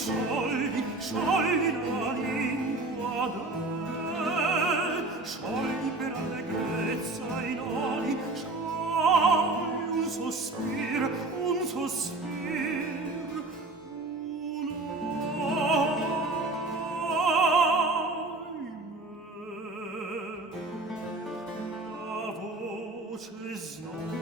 sciogli, sciogli la lingua del, sciogli per allegrezza i nodi, sciogli un sospir, un sospir, la voce snobile